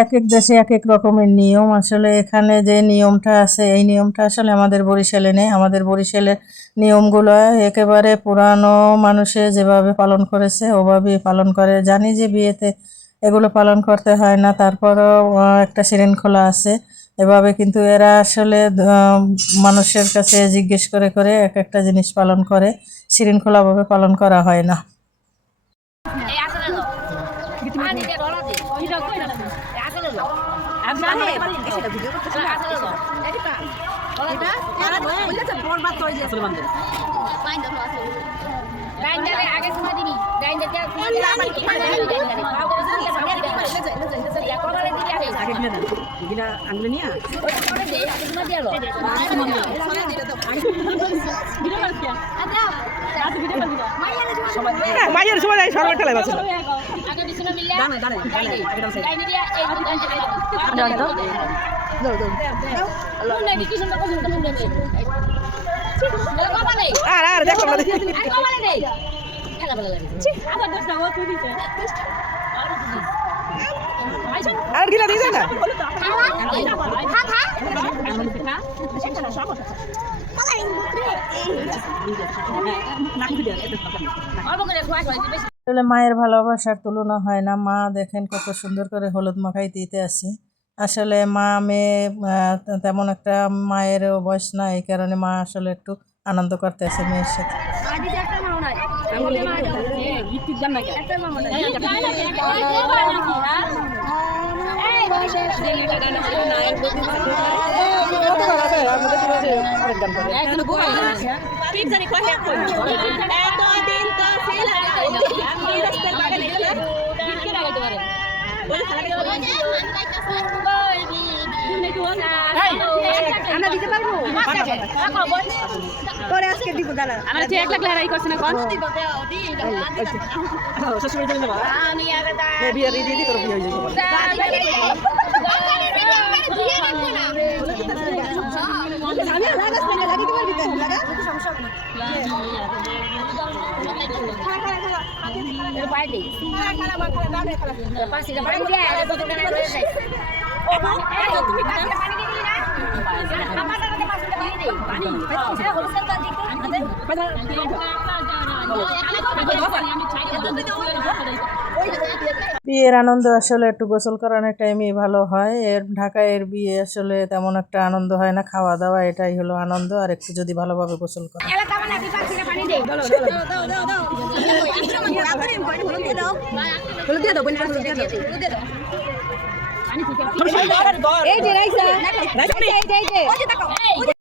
এক এক দেশে এক এক রকমের নিয়ম। আসলে এখানে যে নিয়মটা আছে এই নিয়মটা আসলে আমাদের বরিশালে নেই। আমাদের বরিশালের নিয়মগুলো একেবারে পুরানো মানুষে যেভাবে পালন করেছে ওভাবেই পালন করে। জানি যে বিয়েতে এগুলো পালন করতে হয় না, তারপরও একটা শৃঙ্খলা আছে এভাবে, কিন্তু এরা আসলে মানুষের কাছে জিজ্ঞেস করে করে এক একটা জিনিস পালন করে, শৃঙ্খলাভাবে পালন করা হয় না। মায়ের সময় সরকার ঠেলায় আছে আর দেখো আর গিলা দিয়ে না আসলে মায়ের ভালোবাসার তুলনা হয় না। মা দেখেন কত সুন্দর করে হলুদ মাখাই দিতে আছে। আসলে মা মেয়ে তেমন একটা মায়ের বয়স না, এই কারণে মা আসলে একটু আনন্দ করতে আছে মেয়ের সাথে। আমরা দিতে পারবো পরে আজকে দিব দাঁড়া আমরা 1 লাখ লড়াই করছ না কোন শ্বশুর বাড়ি যাবা আমি আগেটা বিয়ে রেডি করব বিয়ে হয়ে যাবে আমি লাগাস না লাগি তোমার ভিতর লাগা সমস্যা না এর বাইরে খালা মাখা না রে খালা পাশে পানি দিয়া এর বোতল কেন রয়ে যায় তুমি পানি দিলি না আমার টাকাতে পাশে পানি দেই পানি এটা হোলসেল দাম দিতে বিয়ের আনন্দ আসলে একটু গোসল করানোর টাইমে ভালো হয়। ঢাকায় এর বিয়ে আসলে তেমন একটা আনন্দ হয় না, খাওয়া দাওয়া এটাই হলো আনন্দ, আর একটু যদি ভালোভাবে গোসল করে। এই যে রাইসা